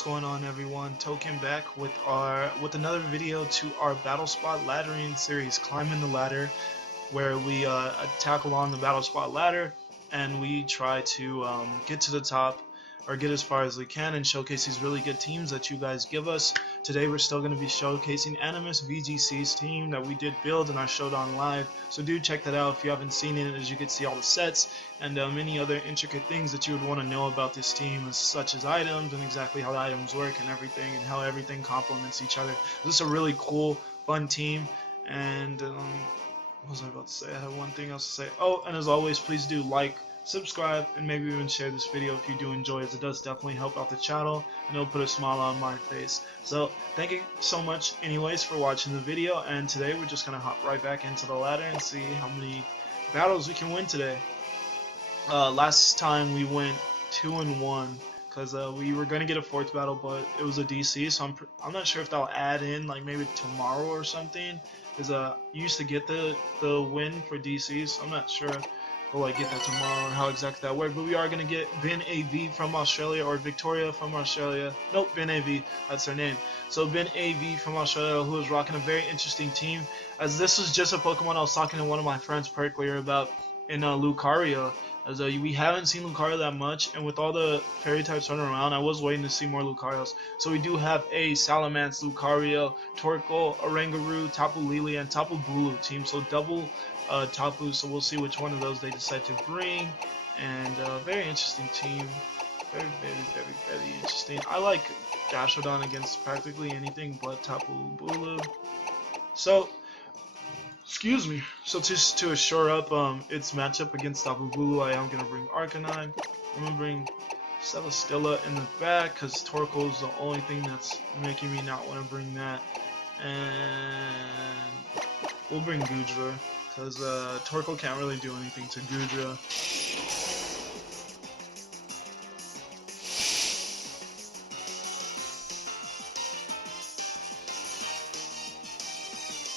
what's going on, everyone? Token back with another video to our Battle Spot Laddering series, Climbing the Ladder, where we tackle on the Battle Spot Ladder and we try to get to the top or get as far as we can and showcase these really good teams that you guys give us. Today we're still going to be showcasing AnimusVGC's team that we did build and I showed on live, so do check that out if you haven't seen it, as you can see all the sets and many other intricate things that you would want to know about this team, such as items and exactly how the items work and everything, and how everything complements each other. This is a really cool, fun team. And what was I about to say? I had one thing else to say. Oh, and as always, please do like, subscribe, and maybe even share this video if you do enjoy, as it does definitely help out the channel and it'll put a smile on my face. So thank you so much anyways for watching the video, and today we're just gonna hop right back into the ladder and see how many battles we can win today. Last time we went 2-1 because we were gonna get a fourth battle, but it was a DC, so I'm not sure if that'll add in like maybe tomorrow or something, because you used to get the win for DC, so I'm not sure we'll like get that tomorrow or how exactly that works. But we are gonna get Ben AV from Australia, or Victoria from Australia. Nope, Ben AV, that's her name. So Ben AV from Australia, who is rocking a very interesting team, as this was just a Pokemon I was talking to one of my friends Perklier about in Lucario, as we haven't seen Lucario that much, and with all the fairy types running around, I was waiting to see more Lucarios. So we do have a Salamence, Lucario, Torkoal, Oranguru, Tapu Lele, and Tapu Bulu team, so double Tapu, so we'll see which one of those they decide to bring. And very interesting team, very interesting. I like Gastrodon against practically anything but Tapu Bulu. So excuse me. So just to shore up its matchup against Tapu Bulu, I am gonna bring Arcanine. I'm gonna bring Celesteela in the back because Torkoal is the only thing that's making me not want to bring that, and we'll bring Goodra because Torkoal can't really do anything to Goodra.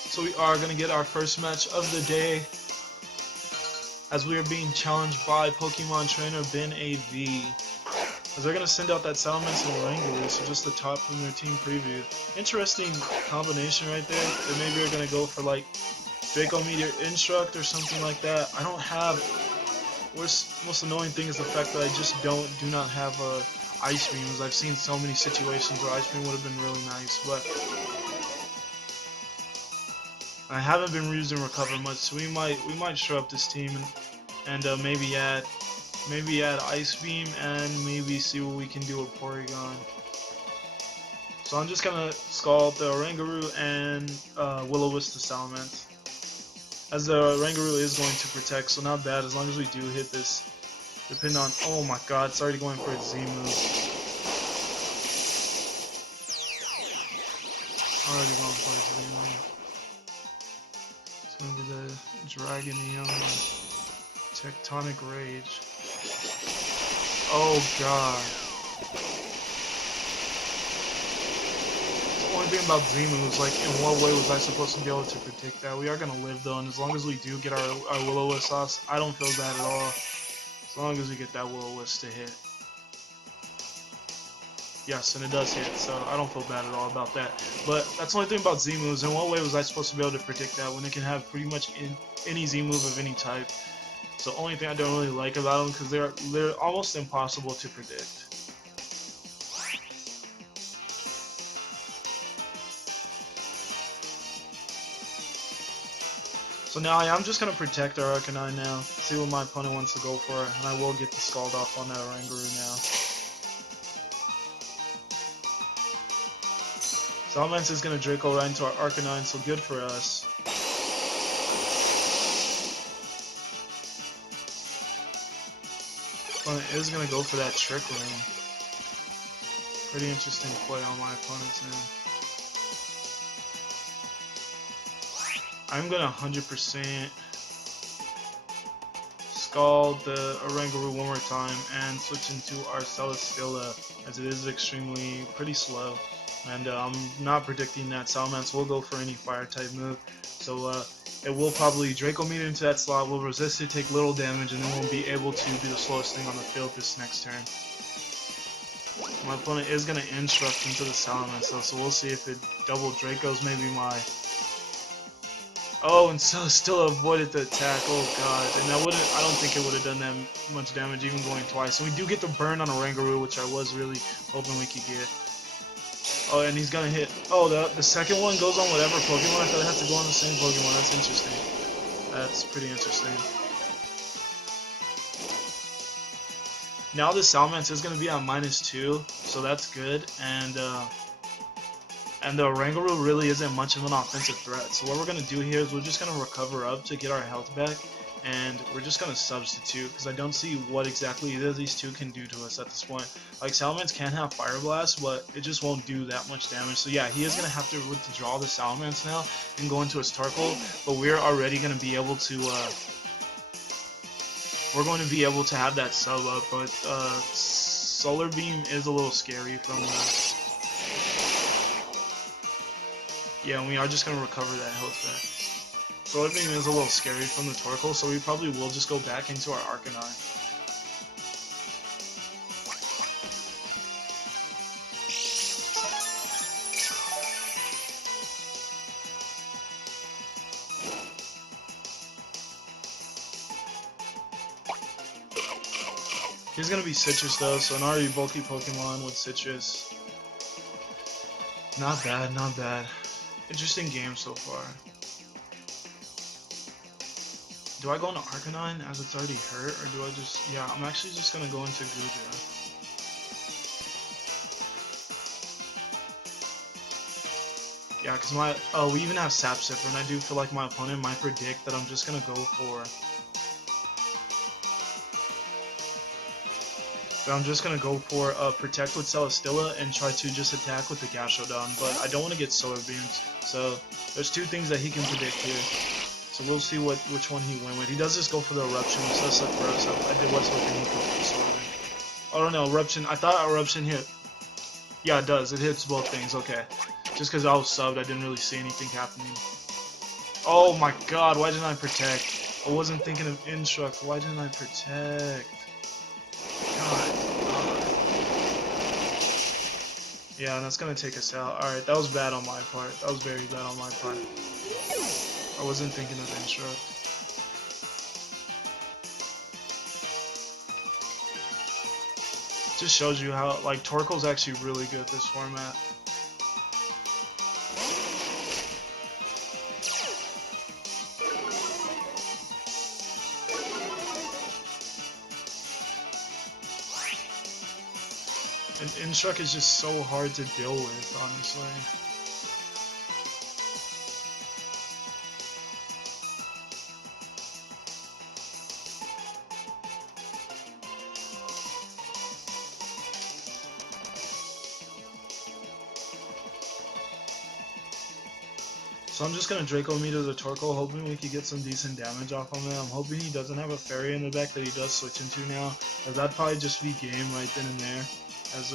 So we are going to get our first match of the day, as we are being challenged by Pokemon trainer Ben AV, as they're going to send out that Salamence and Oranguru, so just the top from their team preview. Interesting combination right there. They maybe are going to go for like Draco Meteor Instruct or something like that. I don't have, most annoying thing is the fact that I just do not have Ice Beam, as I've seen so many situations where Ice Beam would have been really nice, but I haven't been using Recover much, so we might show up this team and maybe add Ice Beam and maybe see what we can do with Porygon. So I'm just gonna Scald the Oranguru and Will-O-Wisp the Salamence, as the Oranguru is going to protect, so not bad as long as we do hit this. Depending on, oh my god, it's already going for a Z move. Already going for a Z move. Gonna be the Dragonium Tectonic Rage. Oh god. The only thing about Z moves, like in what way was I supposed to be able to predict that? We are gonna live though, and as long as we do get our Will-O-Wisp sauce, I don't feel bad at all. As long as we get that Will-O-Wisp to hit. Yes, and it does hit, so I don't feel bad at all about that. But that's the only thing about Z moves. In what way was I supposed to be able to predict that when it can have pretty much any Z move of any type? So the only thing I don't really like about them, because they're almost impossible to predict. So now I'm just gonna protect our Arcanine now, see what my opponent wants to go for, and I will get the Scald off on that Oranguru now. Salamence is going to Draco right into our Arcanine, so good for us. Opponent is going to go for that Trick Room. Pretty interesting play on my opponent's end. I'm going to 100% Scald the Oranguru one more time and switch into our Celesteela, as it is extremely pretty slow. And I'm not predicting that Salamence will go for any fire type move, so it will probably Draco Meteor into that slot, will resist it, take little damage, and then we'll be able to be the slowest thing on the field this next turn. My opponent is going to instruct into the Salamence though, so we'll see if it double Dracos maybe my... Oh, and so still avoided the attack. Oh god, and I don't think it would have done that much damage even going twice. And we do get the burn on a Rangaroo, which I was really hoping we could get. Oh, and he's gonna hit. Oh, the second one goes on whatever Pokemon. I thought it had to go on the same Pokemon. That's interesting. That's pretty interesting. Now the Salamence is gonna be on -2, so that's good. And the Rangaroo really isn't much of an offensive threat. So what we're gonna do here is we're just gonna recover up to get our health back. And we're just gonna substitute because I don't see what exactly either of these two can do to us at this point. Like Salamence can have Fire Blast, but it just won't do that much damage. So yeah, he is gonna have to withdraw the Salamence now and go into his Torkoal. But we're already gonna be able to have that sub up. But Solar Beam is a little scary from yeah, we are just gonna recover that health back. Solar Beam is a little scary from the Torkoal, so we probably will just go back into our Arcanine. He's gonna be Citrus though, so an already bulky Pokemon with Citrus. Not bad, not bad. Interesting game so far. Do I go into Arcanine as it's already hurt, or do I just... Yeah, I'm actually just gonna go into Goodra. Yeah, because my... Oh, we even have Sap Sipper, and I do feel like my opponent might predict that I'm just gonna go for... Protect with Celesteela and try to just attack with the Gastrodon, but I don't want to get Solar Beams. So, there's two things that he can predict here. So we'll see which one he went with. He does just go for the Eruption, which does suck for us. I was hoping he'd go for the Solar Beam. Oh no, Eruption. I thought Eruption hit. Yeah, it does. It hits both things. Okay. Just because I was subbed, I didn't really see anything happening. Oh my god, why didn't I protect? I wasn't thinking of Instruct. Why didn't I protect? God. Yeah, that's gonna take us out. Alright, that was bad on my part. That was very bad on my part. I wasn't thinking of Instruct. Just shows you how, like, Torkoal's actually really good at this format. And Instruct is just so hard to deal with, honestly. So I'm just gonna Draco Meter the Torkoal, hoping we could get some decent damage off on it. I'm hoping he doesn't have a Fairy in the back that he does switch into now, as that'd probably just be game right then and there. As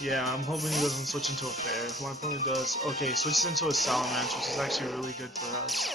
yeah, I'm hoping he doesn't switch into a Fairy. If my opponent does, okay, switches into a Salamence, which is actually really good for us.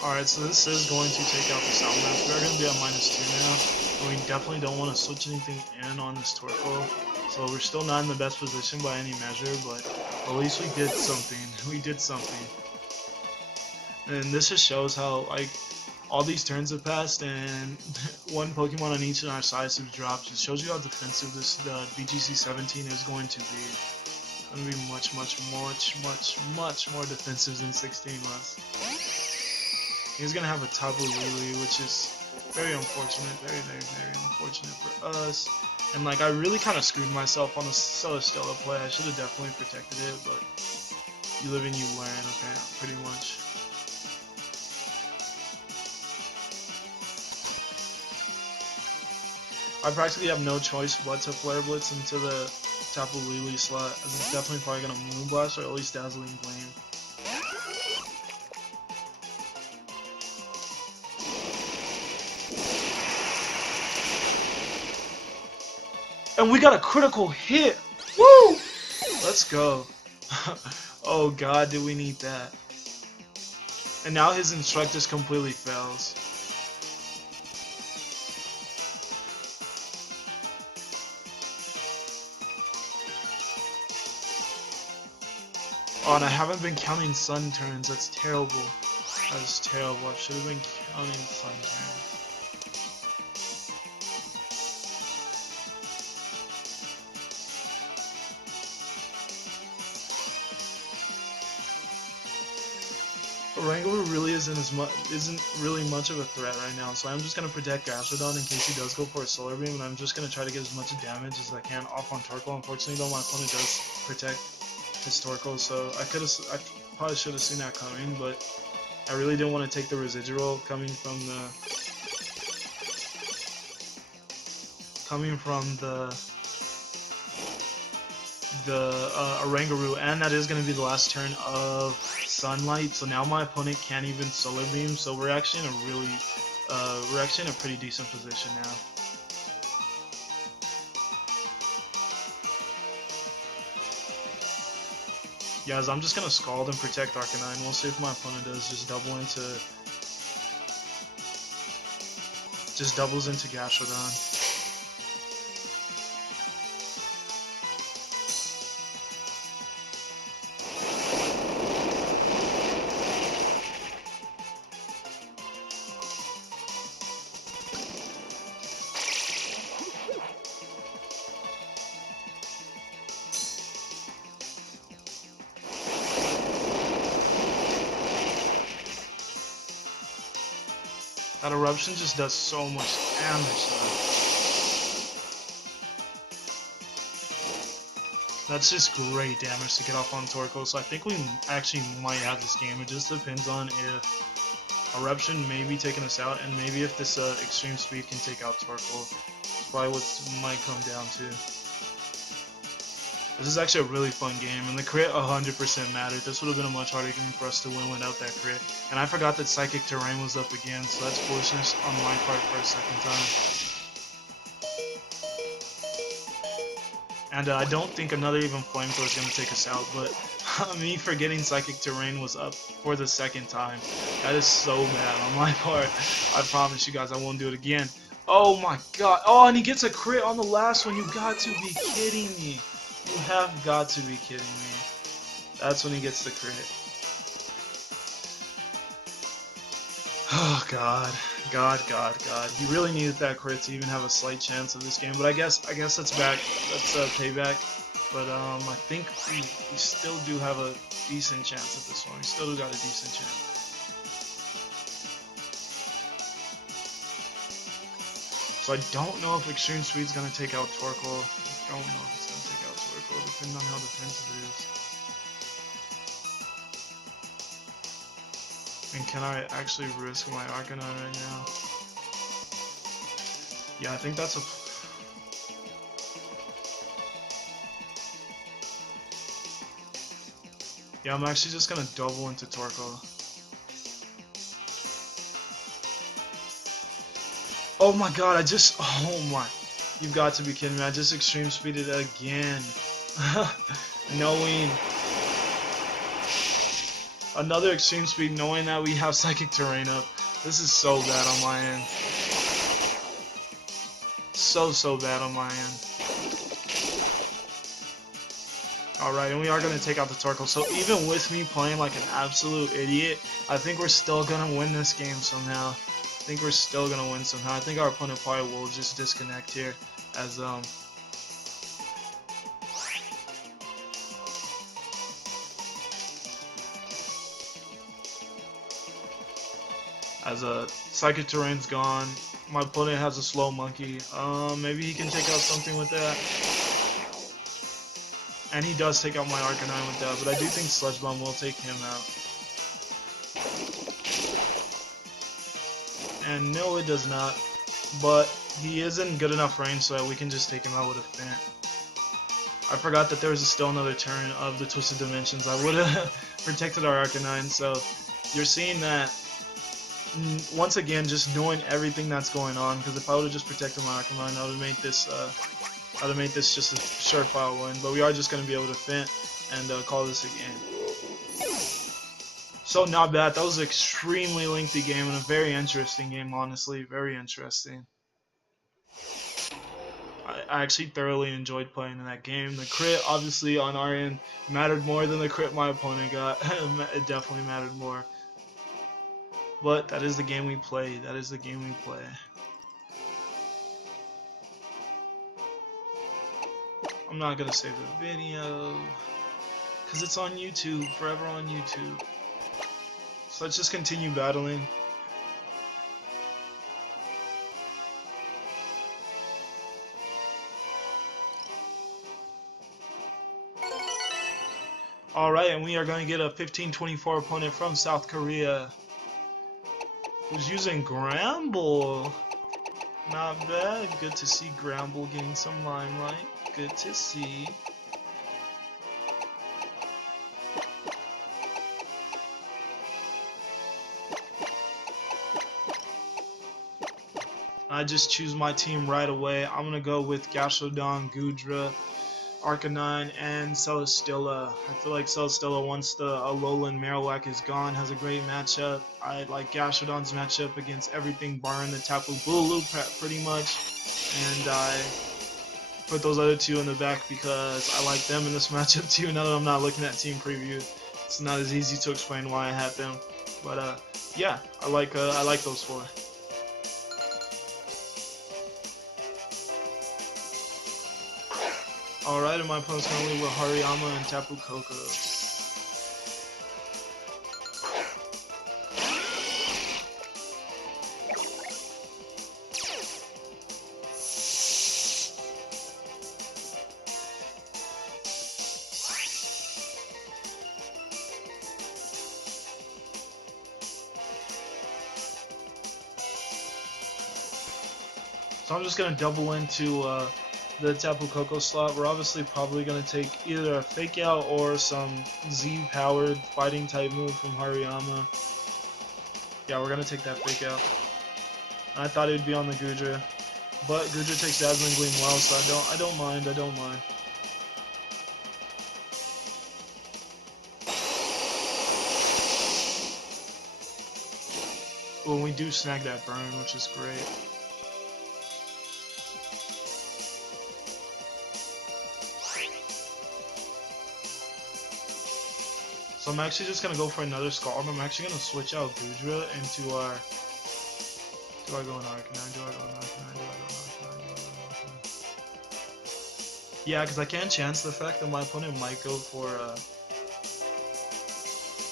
Alright, so this is going to take out the Salamence. We're going to be at -2 now, and we definitely don't want to switch anything in on this Torkoal. So we're still not in the best position by any measure, but at least we did something. We did something. And this just shows how, like, all these turns have passed, and one Pokemon on each of our sides have dropped. It shows you how defensive this VGC 17 is going to be. It's going to be much more defensive than 16 was. He's gonna have a Tapu Lele, which is very unfortunate, very unfortunate for us. And like, I really kind of screwed myself on the Celesteela play. I should have definitely protected it, but you live and you learn, okay, pretty much. I practically have no choice but to Flare Blitz into the Tapu Lele slot, as it's definitely probably gonna Moonblast or at least Dazzling Gleam. And we got a critical hit! Woo! Let's go. Oh god, do we need that. And now his instructors completely fails. Oh, and I haven't been counting sun turns. That's terrible. That is terrible. I should have been counting sun turns. Wrangler really isn't really much of a threat right now, so I'm just gonna protect Gastrodon in case he does go for a solar beam, and I'm just gonna try to get as much damage as I can off on Torkoal. Unfortunately, though, my opponent does protect his Torkoal, so I probably should have seen that coming, but I really didn't want to take the residual coming from the Oranguru, and that is going to be the last turn of Sunlight. So now my opponent can't even solar beam. So we're actually in a pretty decent position now. Yeah, so I'm just gonna Scald and protect Arcanine. We'll see if my opponent does just doubles into Gastrodon. That Eruption just does so much damage though. That's just great damage to get off on Torkoal, so I think we actually might have this game. It just depends on if Eruption may be taking us out, and maybe if this Extreme Speed can take out Torkoal. That's probably what might come down to. This is actually a really fun game, and the crit 100% mattered. This would have been a much harder game for us to win without that crit. And I forgot that Psychic Terrain was up again, so that's foolishness on my part for a second time. And I don't think another even Flamethrower is going to take us out, but me forgetting Psychic Terrain was up for the second time. That is so bad on my part. I promise you guys I won't do it again. Oh my god. Oh, and he gets a crit on the last one. You got to be kidding me. You have got to be kidding me. That's when he gets the crit. Oh god. God. He really needed that crit to even have a slight chance of this game, but I guess that's back. That's payback. But I think we still do have a decent chance at this one. We still got a decent chance. So I don't know if Extreme Speed's gonna take out Torkoal. I don't know if it's gonna take out Torkoal, depending on how defensive it is. And can I actually risk my Arcanine right now? Yeah, I think that's a... Yeah, I'm actually just gonna double into Torkoal. Oh my god, oh my... You've got to be kidding me, I just Extreme Speeded again. Knowing... Another Extreme Speed, knowing that we have Psychic Terrain up. This is so bad on my end. So bad on my end. Alright, and we are going to take out the Torkoal. So even with me playing like an absolute idiot, I think we're still going to win this game somehow. I think we're still going to win somehow. I think our opponent probably will just disconnect here as Psychic Terrain's gone. My opponent has a slow monkey. Maybe he can take out something with that. And he does take out my Arcanine with that, but I do think Sludge Bomb will take him out. And no, it does not. But he is in good enough range so that we can just take him out with a Fant. I forgot that there was still another turn of the Twisted Dimensions. I would have protected our Arcanine, so you're seeing that once again, just knowing everything that's going on, because if I would have just protected my Arcanine, I would have made this I'd have made this just a surefire win, but we are just going to be able to fint and call this a game. So not bad. That was an extremely lengthy game and a very interesting game, honestly. Very interesting. I actually thoroughly enjoyed playing in that game. The crit, obviously, on our end, mattered more than the crit my opponent got. It definitely mattered more. But that is the game we play. That is the game we play. I'm not going to save the video, because it's on YouTube, forever on YouTube. So let's just continue battling. Alright, and we are going to get a 15-24 opponent from South Korea, who's using Gramble. Not bad. Good to see Gramble getting some limelight. Good to see. I just choose my team right away. I'm going to go with Gashodon, Goodra, Arcanine, and Celesteela. I feel like Celesteela, once the Alolan Marowak is gone, has a great matchup. I like Gashodon's matchup against everything barring the Tapu Bulu pretty much. And I put those other two in the back because I like them in this matchup too. Now that I'm not looking at team preview, it's not as easy to explain why I had them. But yeah, I like those four. Alright, and my opponent's going to leave with Hariyama and Tapu Koko. So I'm just going to double into the Tapu Koko slot. We're obviously probably going to take either a Fake Out or some Z-powered fighting type move from Hariyama. Yeah, we're going to take that Fake Out. I thought it would be on the Goodra, but Goodra takes Dazzling Gleam well, so I don't mind. Well, we do snag that burn, which is great. So I'm actually just going to go for another Scald. I'm actually going to switch out Goodra into our... Do I go in Arcanine? Yeah, because I can't chance the fact that my opponent might go for...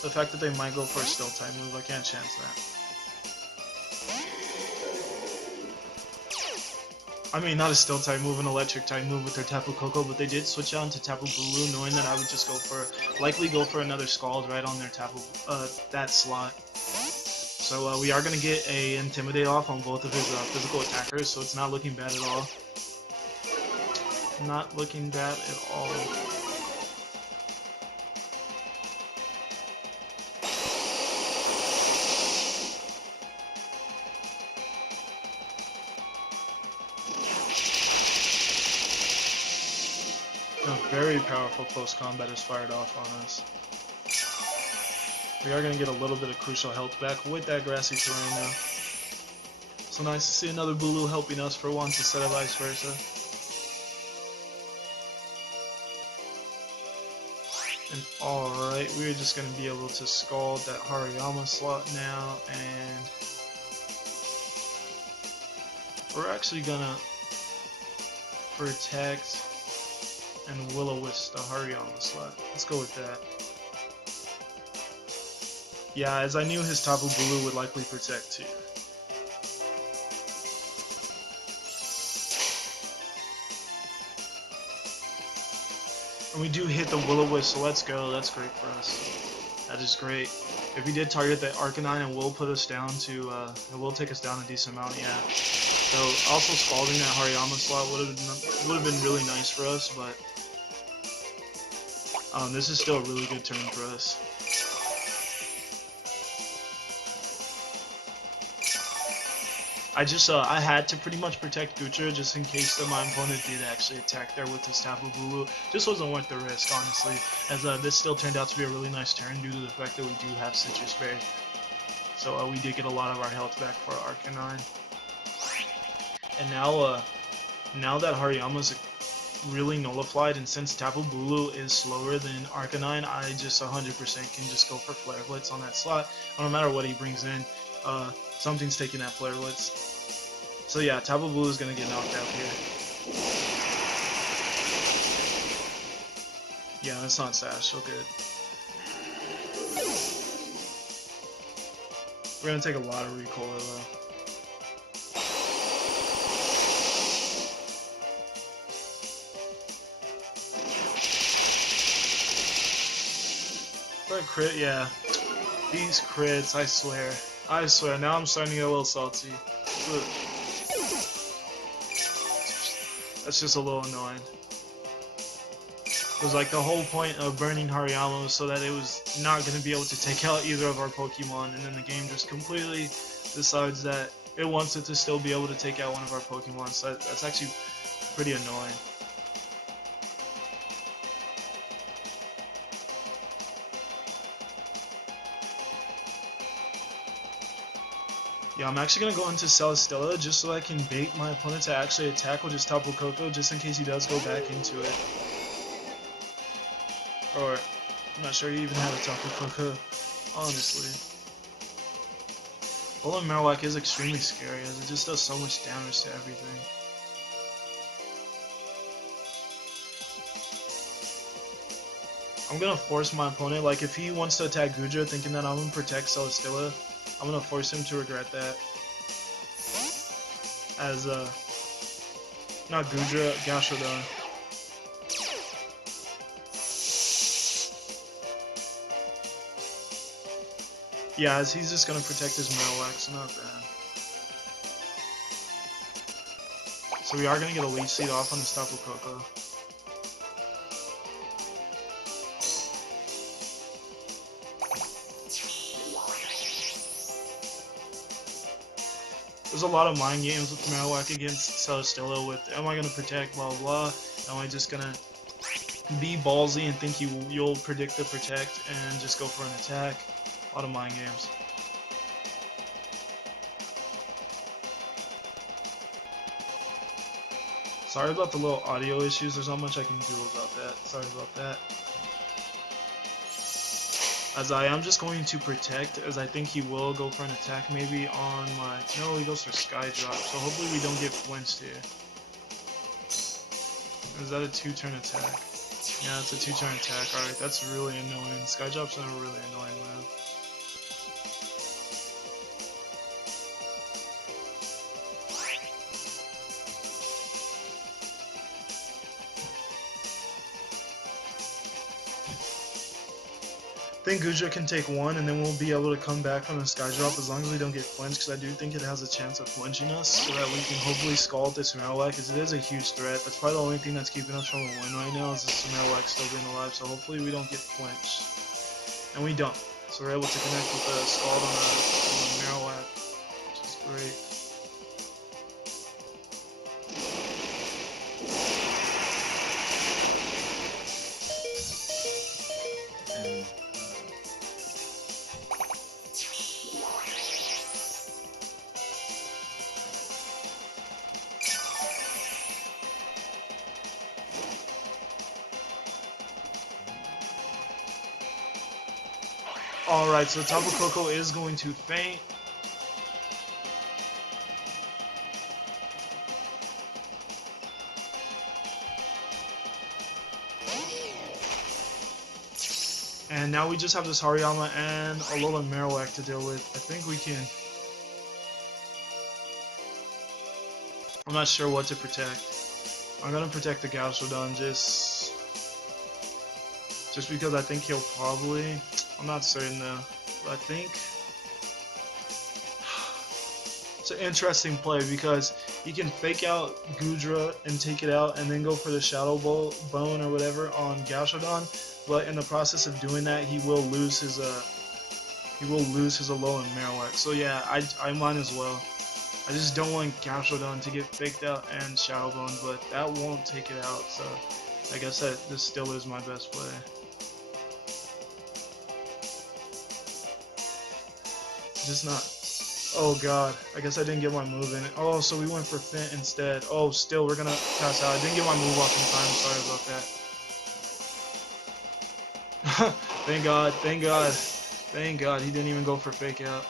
the fact that they might go for a Steel type move. I can't chance that. I mean, not a Steel type move, an Electric type move with their Tapu Koko, but they did switch out into Tapu Bulu, knowing that I would just likely go for another Scald right on their that slot. So we are going to get a Intimidate off on both of his physical attackers, so it's not looking bad at all. Not looking bad at all. A very powerful close combat is fired off on us. We are going to get a little bit of crucial health back with that grassy terrain now. So nice to see another Bulu helping us for once instead of vice versa. And alright, we're just going to be able to Scald that Hariyama slot now, and we're actually going to protect and Will-O-Wisp the Hariyama slot. Let's go with that. Yeah, as I knew his Tapu Bulu would likely protect too. And we do hit the Will-O-Wisp, so let's go. That's great for us. That is great. If we did target the Arcanine, it will put us down to, it will take us down a decent amount, yeah. So also Scalding that Hariyama slot would have been really nice for us, but this is still a really good turn for us. I had to pretty much protect Goodra just in case that my opponent did actually attack there with his Tapu Bulu. Just wasn't worth the risk, honestly, as this still turned out to be a really nice turn due to the fact that we do have Citrus Berry. So we did get a lot of our health back for Arcanine. And now that Hariyama's really nullified, and since Tapu Bulu is slower than Arcanine, I just 100% can just go for Flare Blitz on that slot. No matter what he brings in, something's taking that Flare Blitz. So yeah, Tapu Bulu is gonna get knocked out here. Yeah, that's not Sash, so good. We're gonna take a lot of recoil though. But crit, yeah. These crits, I swear. Now I'm starting to get a little salty. That's just a little annoying. It was like the whole point of burning Hariyama was so that it was not going to be able to take out either of our Pokemon, and then the game just completely decides that it wants it to still be able to take out one of our Pokemon, so that's actually pretty annoying. Yeah, I'm actually going to go into Celesteela just so I can bait my opponent to actually attack with his Tapu Koko just in case he does go back into it. Or, I'm not sure he even had a Tapu Koko, honestly. Alolan Marowak is extremely scary as it just does so much damage to everything. I'm going to force my opponent, like if he wants to attack Goodra thinking that I'm going to protect Celesteela, I'm gonna force him to regret that. As not Goodra, Gastrodon. Yeah, as he's just gonna protect his Marowak, so not bad. So we are gonna get a Leech Seed off on his Tapu Koko. There's a lot of mind games with Marowak against Celesteela with, am I going to protect, blah blah blah, am I just going to be ballsy and think you'll predict the protect and just go for an attack? A lot of mind games. Sorry about the little audio issues, there's not much I can do about that, sorry about that. As I am just going to protect, as I think he will go for an attack maybe on my... No, he goes for Sky Drop, so hopefully we don't get flinched here. Or is that a 2-turn attack? Yeah, it's a 2-turn attack, alright, that's really annoying. Sky Drop's a really annoying move. I think Goodra can take one, and then we'll be able to come back from the Sky Drop as long as we don't get flinched, because I do think it has a chance of flinching us, so that we can hopefully scald this Marowak, because it is a huge threat. That's probably the only thing that's keeping us from a win right now, is this Marowak still being alive, so hopefully we don't get flinched. And we don't. So we're able to connect with the scald on the Marowak, which is great. Alright, so Tapu Koko is going to faint. And now we just have this Hariyama and Alolan Marowak to deal with. I think we can... I'm not sure what to protect. I'm gonna protect the Gastrodon just because I think he'll probably... I'm not certain though, but I think it's an interesting play because he can fake out Goodra and take it out and then go for the Shadow Bone or whatever on Gastrodon, but in the process of doing that he will lose his Alolan Marowak. So yeah, I might as well. I just don't want Gashoudan to get faked out and Shadowbone, but that won't take it out, so I guess that this still is my best play. Just not. Oh god, I guess I didn't get my move in. Oh, so we went for Fint instead. Oh, still, we're gonna pass out. I didn't get my move off in time, sorry about that. Thank god, thank god. Thank god, he didn't even go for fake out.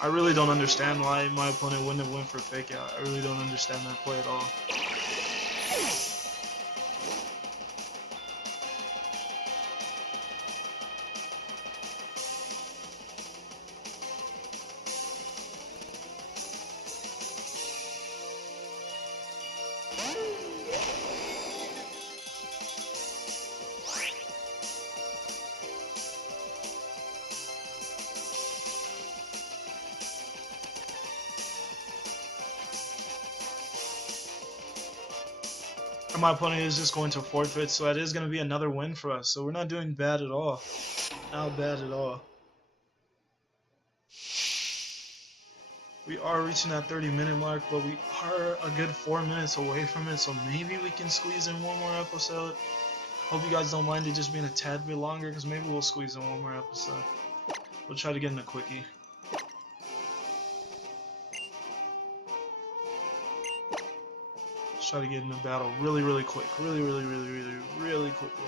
I really don't understand why my opponent wouldn't have went for fake out. I really don't understand that play at all. And my opponent is just going to forfeit, so that is going to be another win for us. So we're not doing bad at all. Not bad at all. We are reaching that 30-minute mark, but we are a good 4 minutes away from it, so maybe we can squeeze in one more episode. Hope you guys don't mind it just being a tad bit longer, because maybe we'll squeeze in one more episode. We'll try to get in a quickie. Try to get in the battle really quick, really quickly.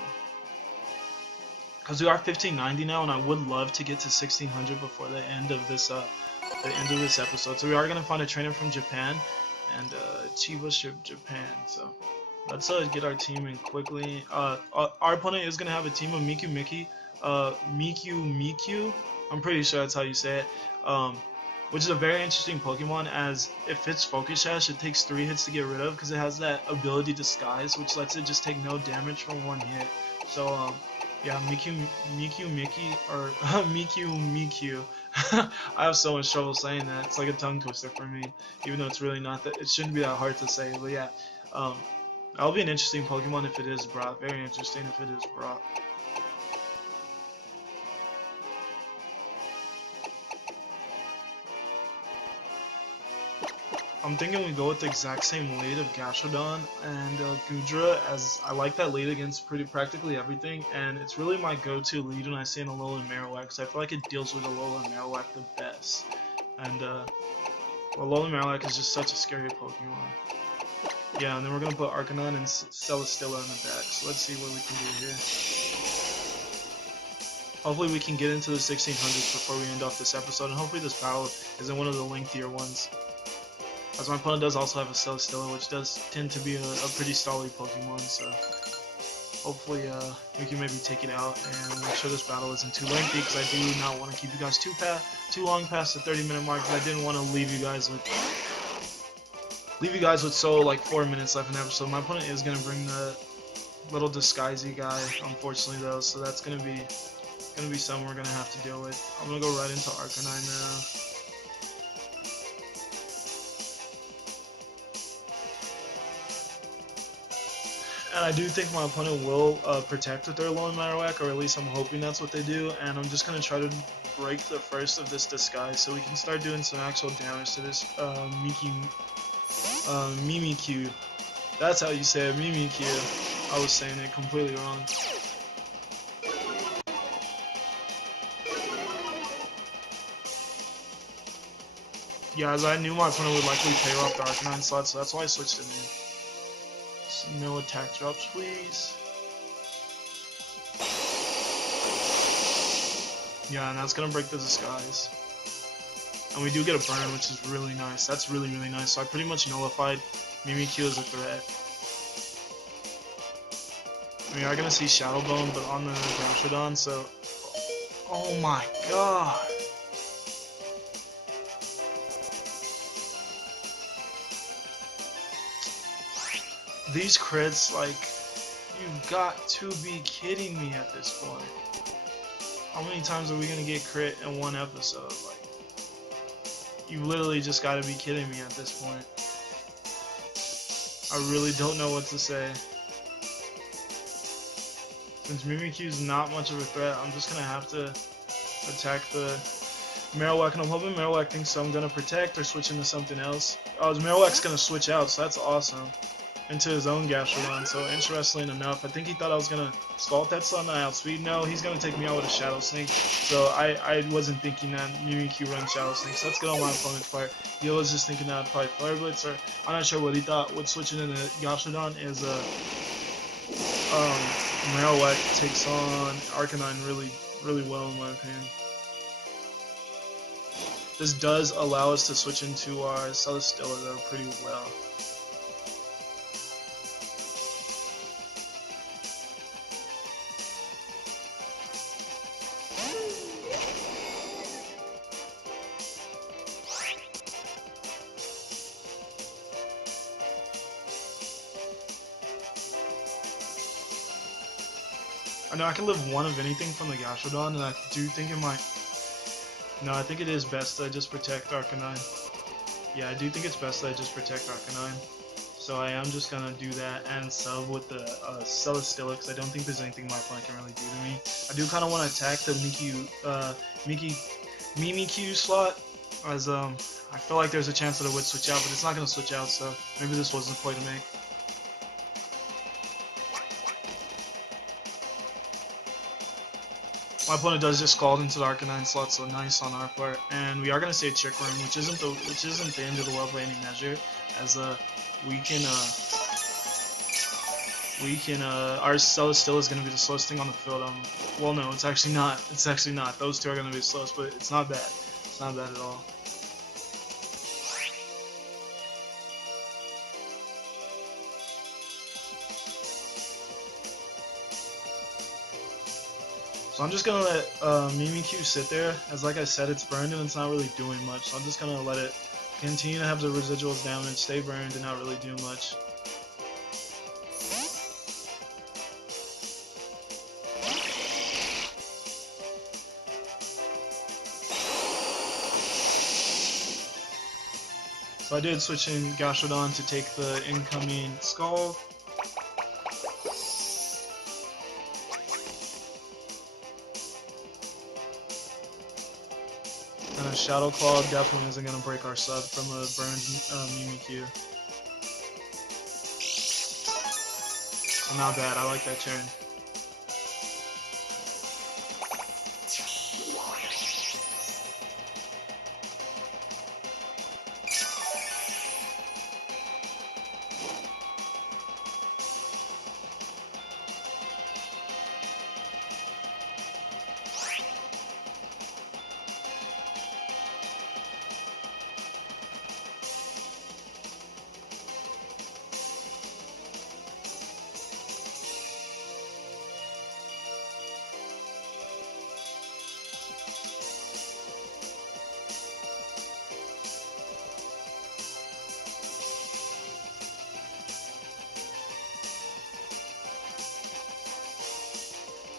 Because we are 1590 now, and I would love to get to 1600 before the end of this episode. So we are gonna find a trainer from Japan, and Chiba ship Japan. So let's get our team in quickly. Our opponent is gonna have a team of Miku. I'm pretty sure that's how you say it. Which is a very interesting Pokemon, as it fits Focus Sash. It takes 3 hits to get rid of, because it has that ability Disguise, which lets it just take no damage from 1 hit. So, yeah, Miku. I have so much trouble saying that. It's like a tongue twister for me, even though it's really not that. It shouldn't be that hard to say, but yeah. That'll be an interesting Pokemon if it is Brock. Very interesting if it is Brock. I'm thinking we go with the exact same lead of Gashoudan and Goodra, as I like that lead against practically everything, and it's really my go-to lead when I see an Alolan Marowak, because I feel like it deals with Alolan Marowak the best. And Alolan Marowak is just such a scary Pokemon. Yeah, and then we're gonna put Arcanine and Celesteela in the back, so let's see what we can do here. Hopefully we can get into the 1600s before we end off this episode, and hopefully this battle isn't one of the lengthier ones. As my opponent does also have a Celesteela, which does tend to be a pretty solid Pokemon, so hopefully we can maybe take it out and make sure this battle isn't too lengthy, because I do not want to keep you guys too long past the 30-minute mark, because I didn't want to leave you guys with so like 4 minutes left in the episode. My opponent is gonna bring the little disguisey guy, unfortunately though, so that's gonna be something we're gonna have to deal with. I'm gonna go right into Arcanine now. And I do think my opponent will protect with their Alolan Marowak, or at least I'm hoping that's what they do, and I'm just going to try to break the first of this disguise so we can start doing some actual damage to this Mimikyu. That's how you say it, Mimikyu. I was saying it completely wrong. Yeah, as I knew my opponent would likely pay off the Arcanine slot, so that's why I switched it in. No attack drops, please. Yeah, and that's gonna break the disguise. And we do get a burn, which is really nice. That's really nice. So I pretty much nullified Mimikyu as a threat. We are gonna see Shadowbone, but on the Gashoudan, so... Oh my god! These crits, like, you've got to be kidding me at this point. How many times are we gonna get crit in one episode? Like, you literally just gotta be kidding me at this point. I really don't know what to say. Since Mimikyu's not much of a threat, I'm just gonna have to attack the Marowak, and I'm hoping Marowak thinks I'm gonna protect or switch into something else. Oh, Marowak's gonna switch out, so that's awesome. Into his own Gastrodon, so interestingly enough, I think he thought I was gonna Scald that, so I outspeed. No, he's gonna take me out with a Shadow Sneak, so I wasn't thinking that Mimikyu runs Shadow Sneak, so that's good on my opponent's part. He was just thinking that I'd probably Flare Blitz, or I'm not sure what he thought. What switching into Gastrodon is Marowak takes on Arcanine really well in my opinion. This does allow us to switch into our Celesteela though pretty well. I know I can live one of anything from the Gastrodon, and I do think it might. No, I think it is best that I just protect Arcanine. Yeah, I do think it's best that I just protect Arcanine. So I am just gonna do that and sub with the Celesteela, because I don't think there's anything my opponent can really do to me. I do kind of want to attack the Mimikyu slot, as I feel like there's a chance that it would switch out, but it's not gonna switch out, so maybe this wasn't a play to make. My opponent does just Scald into the Arcanine slot, so nice on our part. And we are gonna say Trick Room, which isn't the end of the world by any measure, as we can our Celesteela is gonna be the slowest thing on the field. Well, no, it's actually not. It's actually not. Those two are gonna be the slowest, but it's not bad. It's not bad at all. So I'm just gonna let Mimikyu sit there, as like I said, it's burned and it's not really doing much. So I'm just gonna let it continue to have the residuals damage, stay burned, and not really do much. So I did switch in Gastrodon to take the incoming Scald. And a Shadow Claw definitely isn't going to break our sub from a burned Mimikyu. So not bad, I like that turn.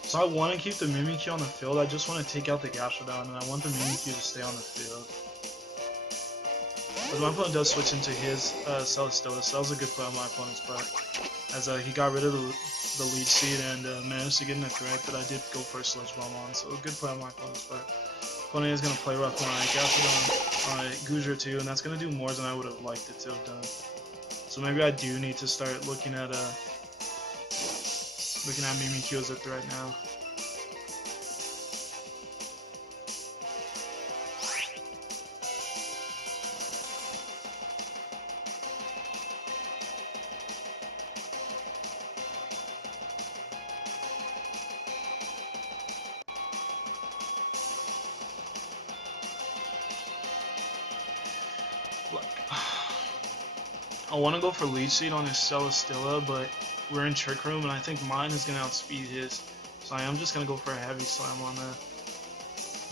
So I want to keep the Mimikyu on the field, I just want to take out the Gastrodon, and I want the Mimikyu to stay on the field. But my opponent does switch into his Celesteela, so that was a good play on my opponent's part. As he got rid of the lead seed and managed to get in a threat that I did go for a Sludge Bomb on, so a good play on my opponent's part. Opponent is going to play rough on my Gastrodon, on Goodra too, and that's going to do more than I would have liked it to have done. So maybe I do need to start looking at Mimikyu as a threat now. I want to go for Leech Seed on his Celesteela, but we're in Trick Room, and I think mine is going to outspeed his. So I am just going to go for a Heavy Slam on that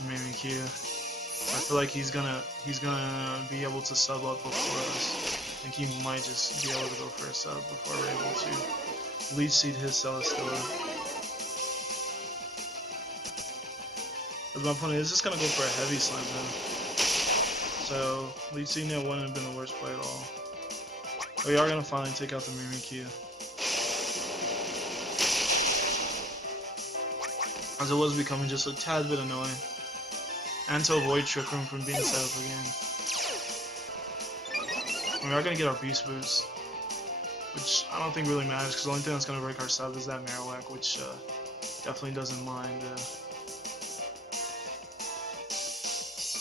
Mimikyu. I feel like he's gonna be able to sub up before us. I think he might just be able to go for a sub before we're able to Leech Seed his Celesteela. As my opponent is just going to go for a Heavy Slam then. So Leech Seeding it wouldn't have been the worst play at all. We are going to finally take out the Mimikyu. As it was becoming just a tad bit annoying. And to avoid Trick Room from being set up again. We are going to get our Beast Boost, which I don't think really matters, because the only thing that's going to break our sub is that Marowak, which definitely doesn't mind.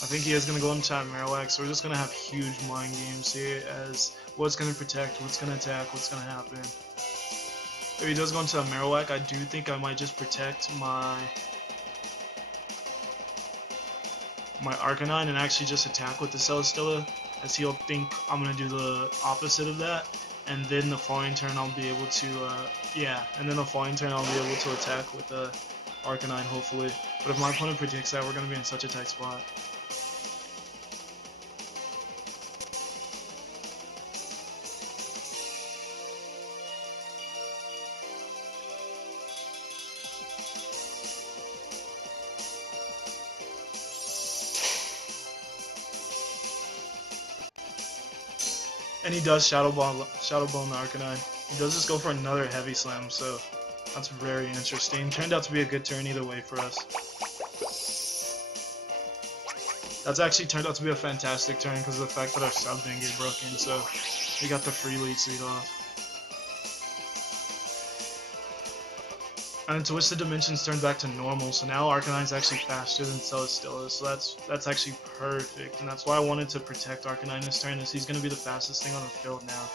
I think he is going to go into that Marowak, so we're just going to have huge mind games here as what's going to protect, what's going to attack, what's going to happen. If he does go into a Marowak, I do think I might just protect my Arcanine and actually just attack with the Celesteela, as he'll think I'm going to do the opposite of that. And then the following turn I'll be able to, attack with the Arcanine, hopefully. But if my opponent predicts that, we're going to be in such a tight spot. And he does Shadow Ball the Arcanine. He does just go for another Heavy Slam, so that's very interesting. Turned out to be a good turn either way for us. That's actually turned out to be a fantastic turn because of the fact that our sub didn't get broken, so we got the free lead off. And Twisted Dimensions turned back to normal, so now Arcanine's actually faster than Celesteela, so that's actually perfect, and that's why I wanted to protect Arcanine this turn, as he's going to be the fastest thing on the field now.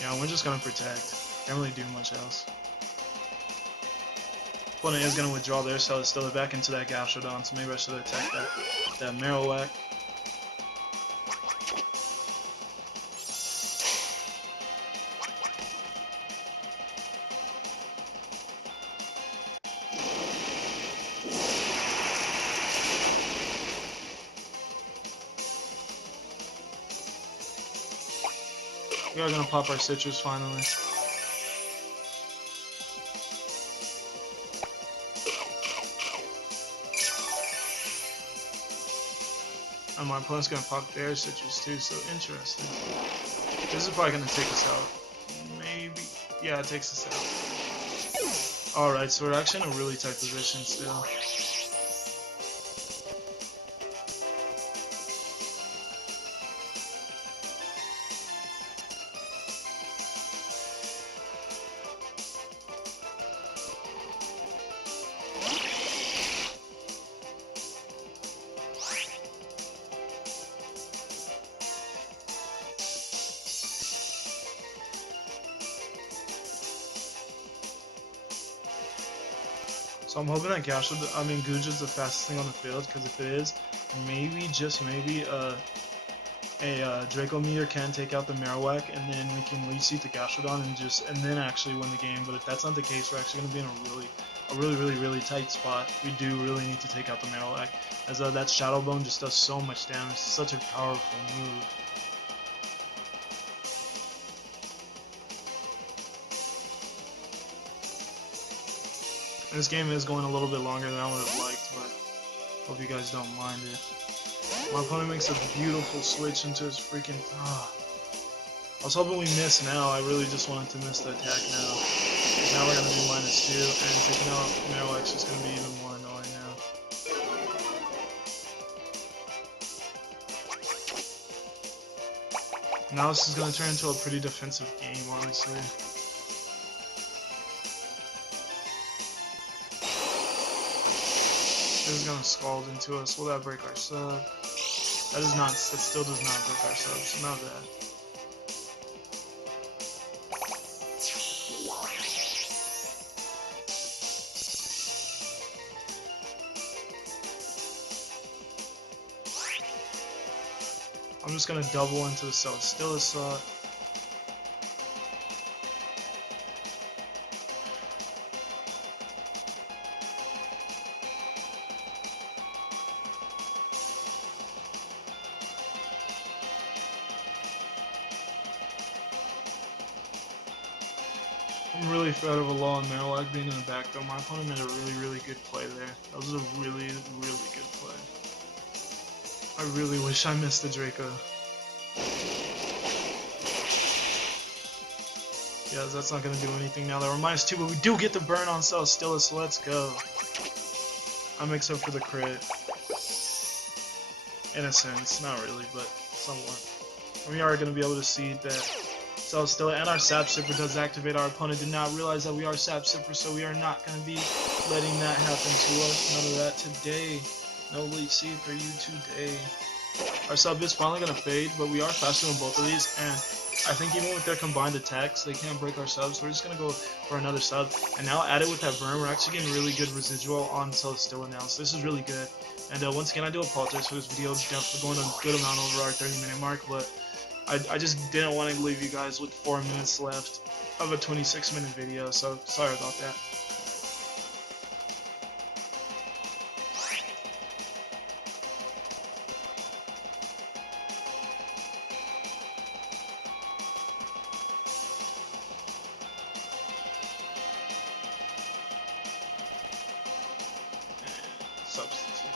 Yeah, we're just going to protect. Can't really do much else. Opponent is going to withdraw their Celesteela back into that Gastrodon, so maybe I should attack that Marowak. We are going to pop our Citrus finally. And my opponent's going to pop their Citrus too, so interesting. This is probably going to take us out. Maybe. Yeah, it takes us out. Alright, so we're actually in a really tight position still. So I'm hoping that Goodra's the fastest thing on the field, because if it is, maybe, just maybe, a Draco Meteor can take out the Marowak, and then we can lead seat the Gastrodon and then actually win the game. But if that's not the case, we're actually going to be in a really tight spot. We do really need to take out the Marowak, as that Shadow Bone just does so much damage. It's such a powerful move. This game is going a little bit longer than I would have liked, but hope you guys don't mind it. My opponent makes a beautiful switch into his freaking... I was hoping we miss now. I really just wanted to miss the attack now. Because now we're going to do -2, and taking out Marowak's is going to be even more annoying now. Now this is going to turn into a pretty defensive game, honestly. This is gonna scald into us. Will that break our sub? That still does not break our sub, so not bad. I'm just gonna double into the Celesteela slot. I'm really fed of a law on Marowak being in the back though. My opponent made a really good play there. That was a really good play. I really wish I missed the Draco. Yeah, that's not gonna do anything now that we're -2, but we do get the burn on Celesteela, so let's go. I mix up for the crit. In a sense, not really, but somewhat. We are gonna be able to see that Celesteela and our Sap Sipper does activate. Our opponent did not realize that we are Sap Sipper, so we are not gonna be letting that happen to us. None of that today. No late seed for you today. Our sub is finally gonna fade, but we are faster than both of these, and I think even with their combined attacks, they can't break our subs. We're just gonna go for another sub, and now added with that burn, we're actually getting really good residual on Celesteela now, so this is really good. And once again, I do apologize for this video, definitely going a good amount over our 30-minute mark, but I just didn't want to leave you guys with 4 minutes left of a 26-minute video, so sorry about that. Substitute.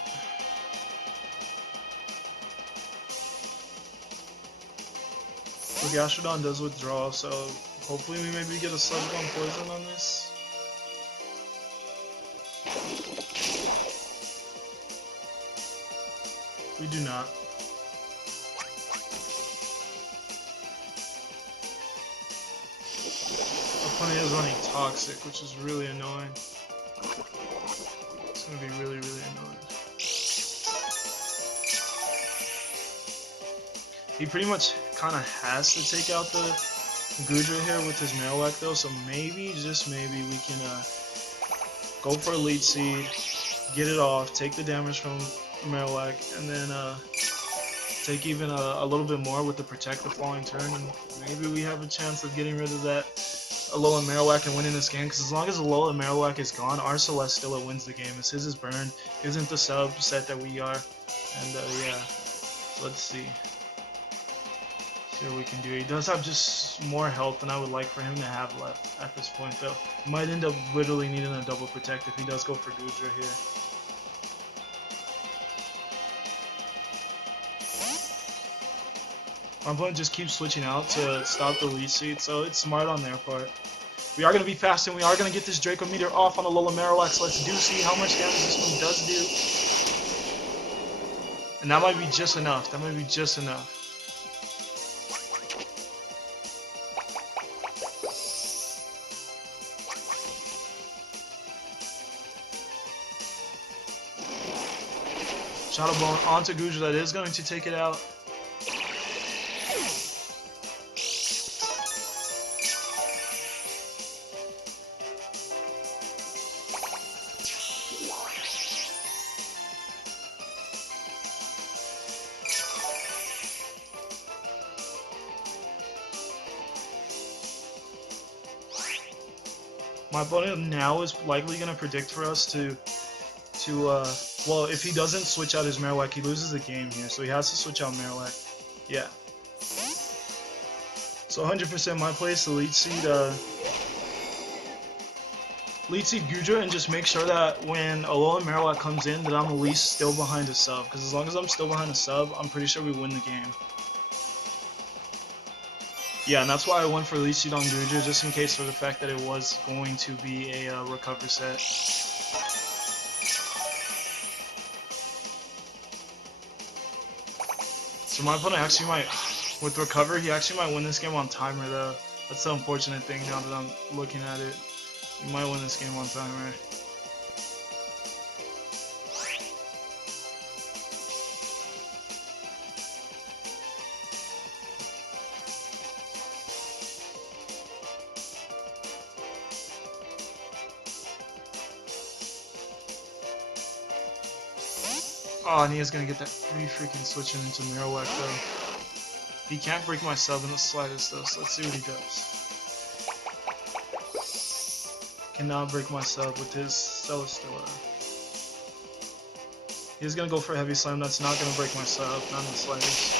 The Gastrodon does withdraw, so hopefully we maybe get a sub-one poison on this. We do not. Opponent is running Toxic, which is really annoying. It's gonna be really, really annoying. He pretty much kind of has to take out the Goodra here with his Marowak though, so maybe, just maybe, we can go for a lead seed, get it off, take the damage from Marowak, and then take even a little bit more with the Protect the Falling Turn, and maybe we have a chance of getting rid of that Alola Marowak and winning this game, because as long as Alola Marowak is gone, our Celesteela wins the game, as his is burned, isn't the subset that we are, and yeah, let's see. See what we can do. He does have just more health than I would like for him to have left at this point though. Might end up literally needing a double protect if he does go for Goodra here. My opponent just keeps switching out to stop the lead seed, so it's smart on their part. We are going to be fast and we are going to get this Draco Meteor off on the Alola Marowak, so let's do see how much damage this one does do. And that might be just enough. That might be just enough. Shadow Bone onto Goodra, that is going to take it out. My opponent now is likely going to predict for us to well, if he doesn't switch out his Marowak, he loses the game here, so he has to switch out Marowak. Yeah. So 100% my play is to lead seed Goodra and just make sure that when Alola Marowak comes in that I'm at least still behind a sub, because as long as I'm still behind a sub, I'm pretty sure we win the game. Yeah, and that's why I went for lead seed on Goodra, just in case for the fact that it was going to be a recover set. So my opponent actually might, with recover, he actually might win this game on timer though. That's the unfortunate thing now that I'm looking at it. He might win this game on timer. Oh, and he is gonna get that free freaking switching into Marowak though. He can't break my sub in the slightest though, so let's see what he does. Cannot break my sub with his Celesteela. He's gonna go for a heavy slam, that's not gonna break my sub, not in the slightest.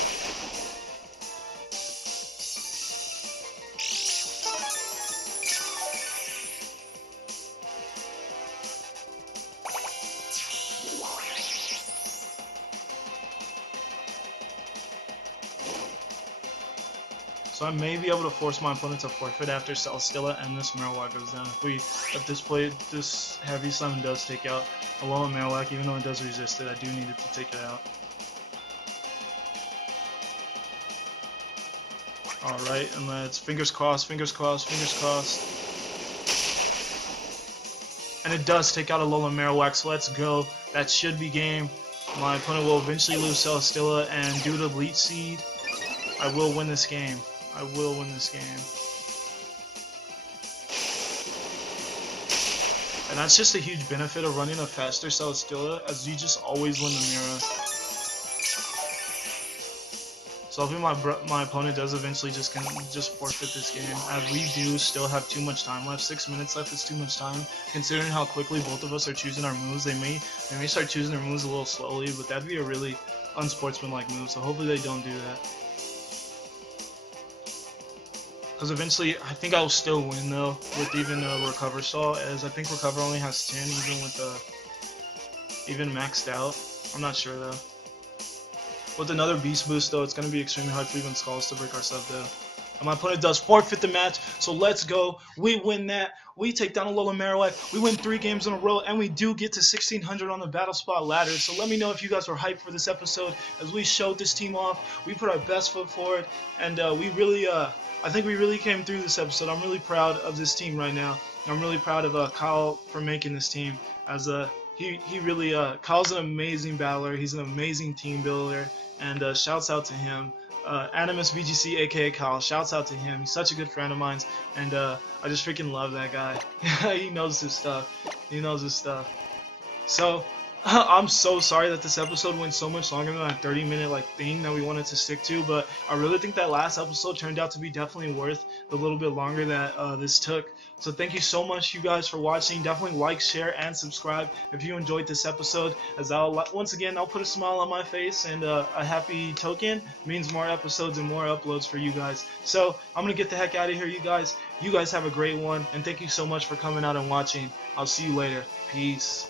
So So I may be able to force my opponent to forfeit after Celesteela and this Marowak goes down. If this heavy summon does take out a Alolan Marowak, even though it does resist it, I do need it to take it out. Alright, and let's fingers crossed, fingers crossed, fingers crossed. And it does take out a Alolan Marowak, so let's go. That should be game. My opponent will eventually lose Celesteela, and due to Leech Seed, I will win this game. I will win this game. And that's just a huge benefit of running a faster Celesteela, as you just always win the mirror. So hopefully my opponent does eventually just forfeit this game, as we do still have too much time left. 6 minutes left is too much time, considering how quickly both of us are choosing our moves. They may start choosing their moves a little slowly, but that'd be a really unsportsmanlike move. So hopefully they don't do that. Because eventually, I think I'll still win though with even a Recover Stall, as I think Recover only has 10 even with even maxed out. I'm not sure though. With another Beast Boost though, it's going to be extremely hard for even Skulls to break our sub though. And my opponent does forfeit the match, so let's go. We win that. We take down a Alolan Marowak. We win 3 games in a row, and we do get to 1600 on the Battle Spot Ladder. So let me know if you guys were hyped for this episode, as we showed this team off. We put our best foot forward, and we really, I think we really came through this episode. I'm really proud of this team right now. I'm really proud of Kyle for making this team, as he really, Kyle's an amazing battler. He's an amazing team builder, and shouts out to him. AnimusVGC, aka Kyle, shouts out to him. He's such a good friend of mine, and I just freaking love that guy. He knows his stuff. He knows his stuff. So I'm so sorry that this episode went so much longer than that 30-minute thing that we wanted to stick to, but I really think that last episode turned out to be definitely worth the little bit longer that this took. So thank you so much, you guys, for watching. Definitely like, share, and subscribe if you enjoyed this episode, as once again I'll put a smile on my face, and a happy token means more episodes and more uploads for you guys. So I'm gonna get the heck out of here, you guys. You guys have a great one, and thank you so much for coming out and watching. I'll see you later. Peace.